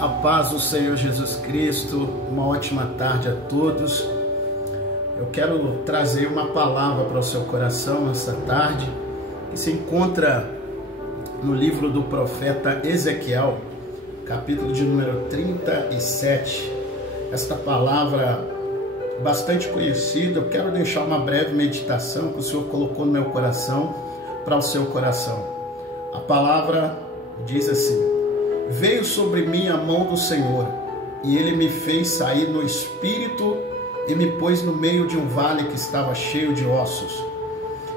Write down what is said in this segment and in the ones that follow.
A paz do Senhor Jesus Cristo, uma ótima tarde a todos. Eu quero trazer uma palavra para o seu coração nesta tarde, que se encontra no livro do profeta Ezequiel, capítulo de número 37. Esta palavra bastante conhecida, eu quero deixar uma breve meditação que o Senhor colocou no meu coração, para o seu coração. A palavra diz assim: veio sobre mim a mão do Senhor, e Ele me fez sair no espírito e me pôs no meio de um vale que estava cheio de ossos.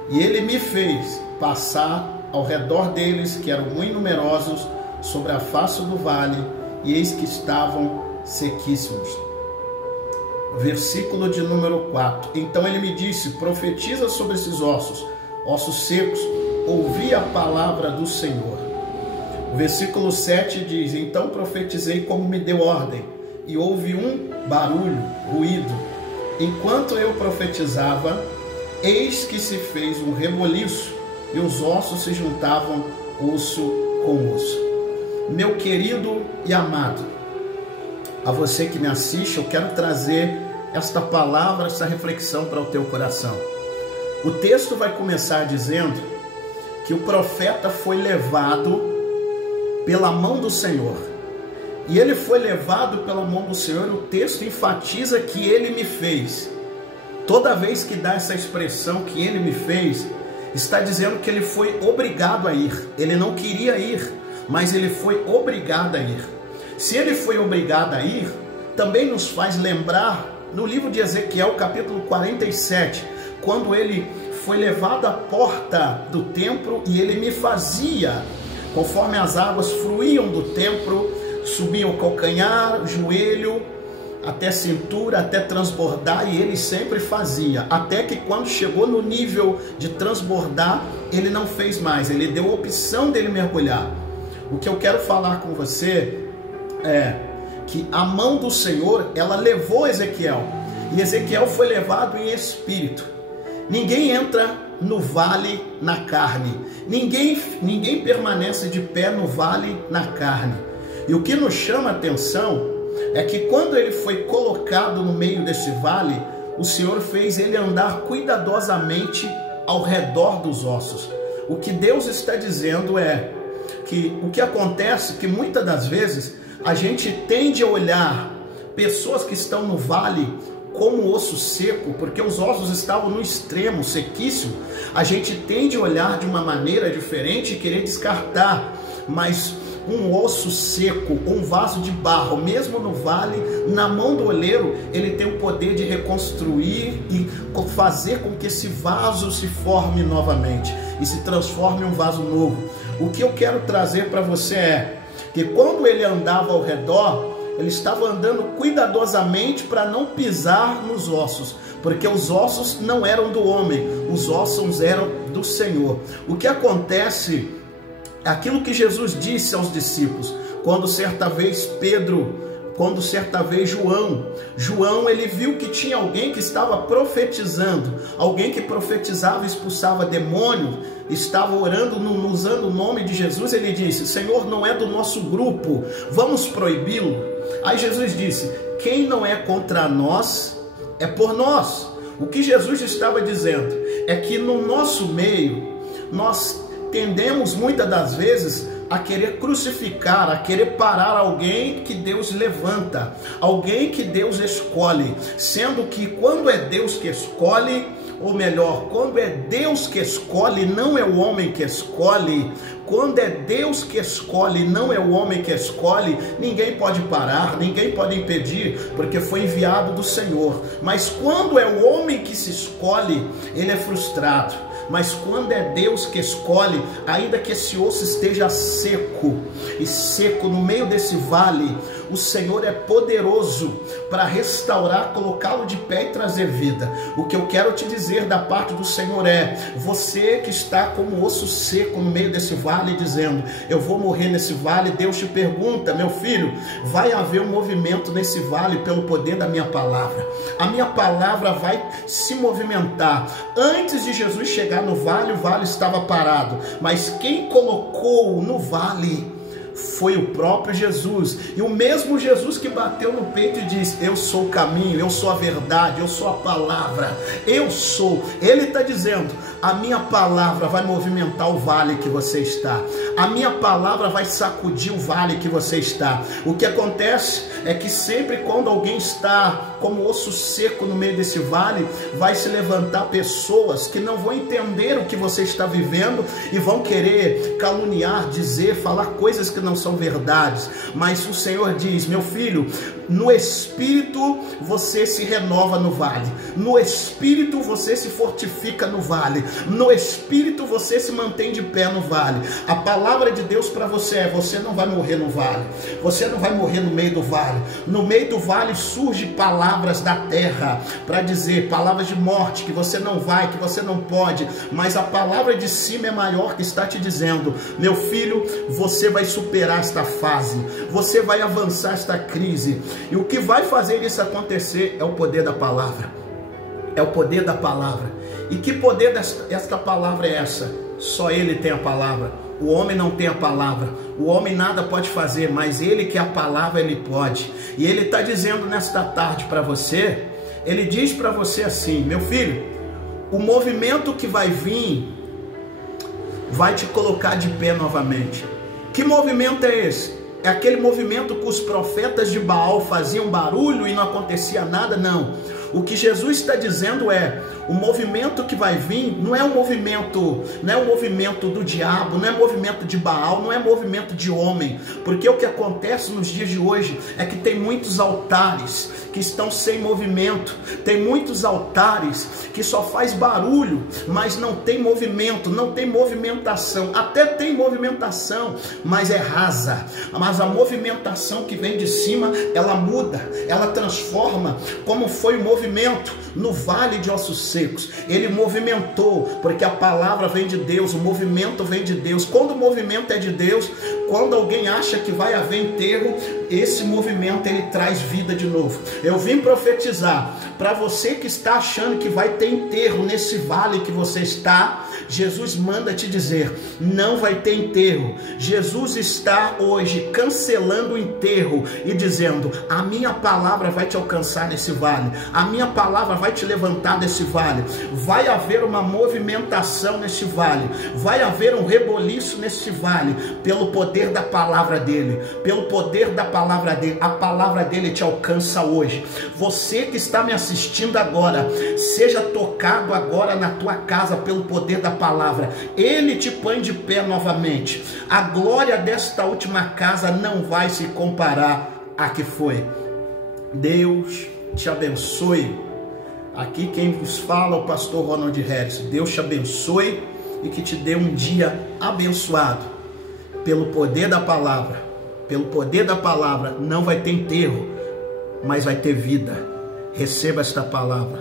E Ele me fez passar ao redor deles, que eram muito numerosos, sobre a face do vale, e eis que estavam sequíssimos. Versículo de número 4. Então Ele me disse: profetiza sobre esses ossos, ossos secos, ouvi a palavra do Senhor. O versículo 7 diz: então profetizei como me deu ordem, e houve um barulho, ruído. Enquanto eu profetizava, eis que se fez um reboliço, e os ossos se juntavam osso com osso. Meu querido e amado, a você que me assiste, eu quero trazer esta palavra, essa reflexão para o teu coração. O texto vai começar dizendo que o profeta foi levado pela mão do Senhor. E ele foi levado pela mão do Senhor. O texto enfatiza que Ele me fez. Toda vez que dá essa expressão que Ele me fez, está dizendo que ele foi obrigado a ir. Ele não queria ir, mas ele foi obrigado a ir. Se ele foi obrigado a ir, também nos faz lembrar no livro de Ezequiel, capítulo 47, quando ele foi levado à porta do templo e ele me fazia, conforme as águas fluíam do templo, subiam o calcanhar, o joelho, até a cintura, até transbordar, e ele sempre fazia, até que quando chegou no nível de transbordar, ele não fez mais, ele deu a opção dele mergulhar. O que eu quero falar com você é que a mão do Senhor, ela levou Ezequiel, e Ezequiel foi levado em espírito. Ninguém entra no vale na carne, ninguém permanece de pé no vale na carne. E o que nos chama a atenção é que quando ele foi colocado no meio desse vale, o Senhor fez ele andar cuidadosamente ao redor dos ossos. O que Deus está dizendo é que o que acontece é que muitas das vezes a gente tende a olhar pessoas que estão no vale como osso seco, porque os ossos estavam no extremo, sequíssimo. A gente tende a olhar de uma maneira diferente e querer descartar, mas um osso seco, um vaso de barro, mesmo no vale, na mão do oleiro, ele tem o poder de reconstruir e fazer com que esse vaso se forme novamente e se transforme em um vaso novo. O que eu quero trazer para você é que quando ele andava ao redor, ele estava andando cuidadosamente para não pisar nos ossos, porque os ossos não eram do homem, os ossos eram do Senhor. O que acontece, aquilo que Jesus disse aos discípulos, quando certa vez João, ele viu que tinha alguém que estava profetizando, alguém que profetizava, expulsava demônio, estava orando, usando o nome de Jesus. Ele disse: Senhor, não é do nosso grupo, vamos proibi-lo. Aí Jesus disse: quem não é contra nós, é por nós. O que Jesus estava dizendo é que no nosso meio, nós tendemos muitas das vezes a querer crucificar, a querer parar alguém que Deus levanta, alguém que Deus escolhe, sendo que quando é Deus que escolhe, ou melhor, quando é Deus que escolhe, não é o homem que escolhe. Quando é Deus que escolhe, não é o homem que escolhe, ninguém pode parar, ninguém pode impedir, porque foi enviado do Senhor. Mas quando é o homem que se escolhe, ele é frustrado. Mas quando é Deus que escolhe, ainda que esse osso esteja seco no meio desse vale, o Senhor é poderoso para restaurar, colocá-lo de pé e trazer vida. O que eu quero te dizer da parte do Senhor é: você que está como osso seco no meio desse vale, dizendo, eu vou morrer nesse vale, Deus te pergunta, meu filho, vai haver um movimento nesse vale pelo poder da minha palavra. A minha palavra vai se movimentar. Antes de Jesus chegar no vale, o vale estava parado, mas quem colocou no vale foi o próprio Jesus. E o mesmo Jesus que bateu no peito e disse: eu sou o caminho, eu sou a verdade, eu sou a palavra, eu sou. Ele está dizendo: a minha palavra vai movimentar o vale que você está, a minha palavra vai sacudir o vale que você está. O que acontece é que sempre quando alguém está como osso seco no meio desse vale, vai se levantar pessoas que não vão entender o que você está vivendo e vão querer caluniar, dizer, falar coisas que não são verdades. Mas o Senhor diz: meu filho, no Espírito você se renova no vale, no Espírito você se fortifica no vale, no Espírito você se mantém de pé no vale. A palavra de Deus para você é: você não vai morrer no vale, você não vai morrer no meio do vale. No meio do vale surge palavras da terra para dizer, palavras de morte, que você não vai, que você não pode, mas a palavra de cima é maior, que está te dizendo: meu filho, você vai superar esta fase, você vai avançar esta crise. E o que vai fazer isso acontecer é o poder da palavra, é o poder da palavra. E que poder desta palavra é essa? Só Ele tem a palavra. O homem não tem a palavra, o homem nada pode fazer, mas Ele que é a palavra, Ele pode. E Ele está dizendo nesta tarde para você, Ele diz para você assim: meu filho, o movimento que vai vir vai te colocar de pé novamente. Que movimento é esse? É aquele movimento que os profetas de Baal faziam barulho e não acontecia nada? Não. O que Jesus está dizendo é: o movimento que vai vir não é um movimento do diabo, não é movimento de Baal, não é movimento de homem, porque o que acontece nos dias de hoje é que tem muitos altares que estão sem movimento, tem muitos altares que só faz barulho, mas não tem movimento, não tem movimentação. Até tem movimentação, mas é rasa. Mas a movimentação que vem de cima, ela muda, ela transforma, como foi o movimento no vale de ossos secos. Ele movimentou, porque a palavra vem de Deus, o movimento vem de Deus. Quando o movimento é de Deus, quando alguém acha que vai haver enterro, esse movimento ele traz vida de novo. Eu vim profetizar para você que está achando que vai ter enterro nesse vale que você está. Jesus manda te dizer: não vai ter enterro. Jesus está hoje cancelando o enterro e dizendo: a minha palavra vai te alcançar nesse vale, a minha palavra vai te levantar desse vale. Vai haver uma movimentação nesse vale, vai haver um reboliço nesse vale, pelo poder da palavra dele, pelo poder da palavra dele. A palavra dele te alcança hoje. Você que está me assistindo agora, seja tocado agora na tua casa pelo poder da palavra. Ele te põe de pé novamente. A glória desta última casa não vai se comparar à que foi. Deus te abençoe. Aqui quem vos fala é o pastor Ronald Harris. Deus te abençoe e que te dê um dia abençoado. Pelo poder da palavra, pelo poder da palavra, não vai ter enterro, mas vai ter vida. Receba esta palavra.